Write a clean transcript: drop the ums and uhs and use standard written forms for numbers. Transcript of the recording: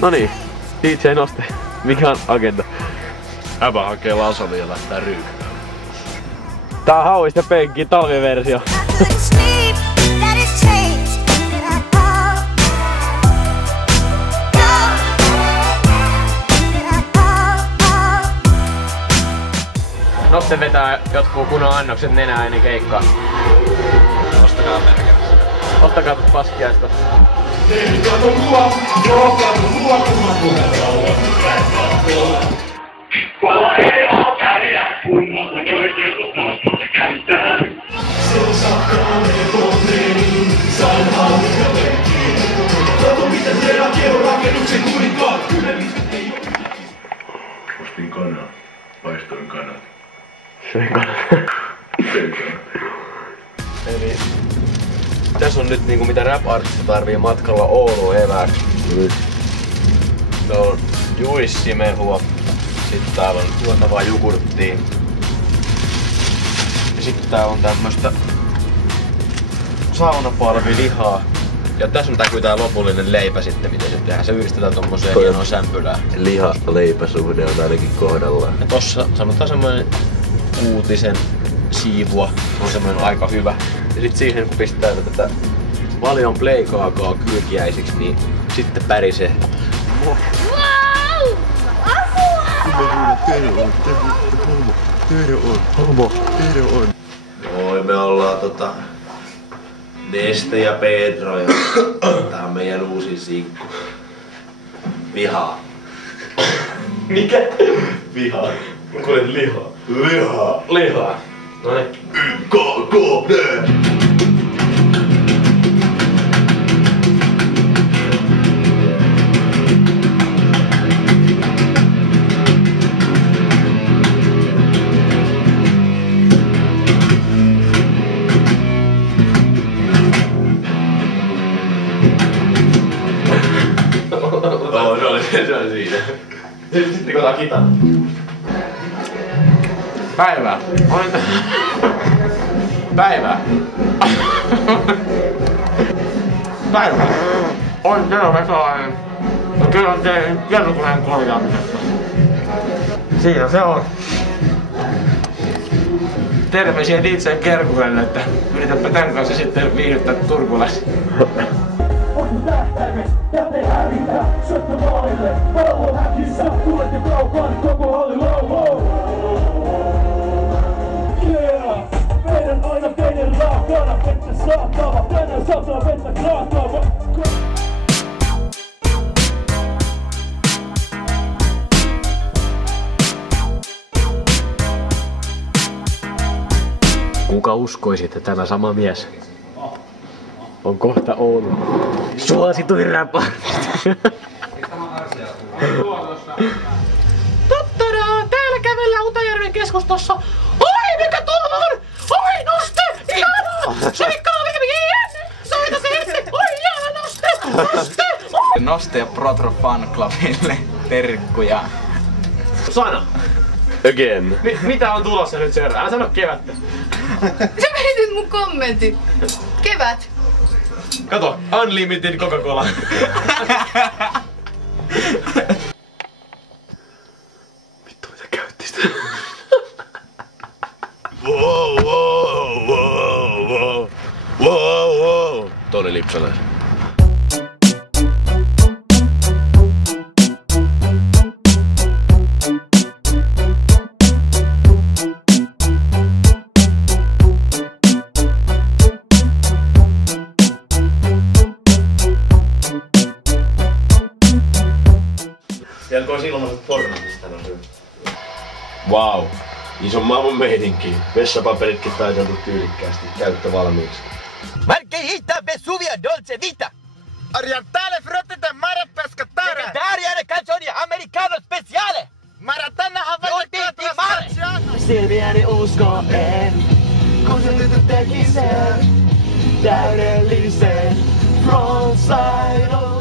Noniin, DJ Noste. Mikä on agenda? Äbä hakee lasalle ja lähtää ryykkään. Tää on hauista penkki talviversio. Noste vetää jotkut kunnon annokset nenää ennen keikkaa. Ostakaa perkele. Ostakaa paskiaista. Ostin kanaa. Paistoin kanat. Söin kanat. Eli tässä on nyt niinku mitä rap-artista tarvii matkalla Ouluun evääksi. Täällä on juissimehua. Sitten täällä on juotavaa jogurttia. Ja sitten täällä on tämmöstä saunaparvilihaa. Ja tässä on tää lopullinen leipä sitten, miten se tehdään. Se yhdistetään tommoseen hienoon sämpylään. Liha-leipäsuhde on ainakin kohdallaan. Ja tossa sanotaan semmoinen 6 siivua on semmoinen aika hyvä. Ja sit siihen kun pistää tätä paljon pleikaakaa kylkiäisiksi, niin sitten pärisee. Wow! Apua! Terve on. Noi me ollaan Neste ja Pedro ja tää on meidän uusin sinkku. Vihaa. Mikä? Vihaa. Kuulet lihaa. Lihaa. Lihaa. Noniin. KKD. Se oli siinä. Sitten rikotaan kitara. Päivää. Päivää. Päivää. On Tero Vesalainen. Kyllä on teidän kertokoneen korjaamisesta. Siinä se on. Terveisiä DJ Kerkkulelle, että yritäpä tän kanssa sitten viihdyttää turkulaisia. Ja te hävitä, syöttö maalille, pallo häkissä, tulette kaukaan, koko halli lauloo. Yeah, meidän aina teidän raakana, vettä saatava, tänään saattaa vettä kraatava. Kuka uskoisi, että tämä sama mies on kohta Oulu suosituin rap-artisti. Tattadaa! Täällä kävellään Utajärven keskustassa. Oi, mikä tuolla on? Oi, Noste! Ihanaa! Soikkaa vielä! Soita se hetki! Oi, ihana Noste! Noste! Noste ja Protro Fan Clubille terkkuja. Sana! Again. Mitä on tulossa nyt seuraavaan? Älä sano kevättä. Sä menisit mun kommentit. Kevät. Kato, Unlimited Coca-Cola. Vittu mitä käytti sitä. Wow, wow, wow, wow. Wow, wow. Toni Lipsanen. Sieltä olisi ilmaiset pornotista tänään syy. Wow. Ison maailman meidinkin. Vessapaperitkin taiteltu tyylikkäästi. Käyttö valmiiksi. Margherita Vesuvia Dolce Vita. Orientale frutte de mare pescatore. Legendariane canzoni americano speciale. Maratona Hawaii di mare. Selviäni usko en, kun se tyttö teki sen täydellisen frontside.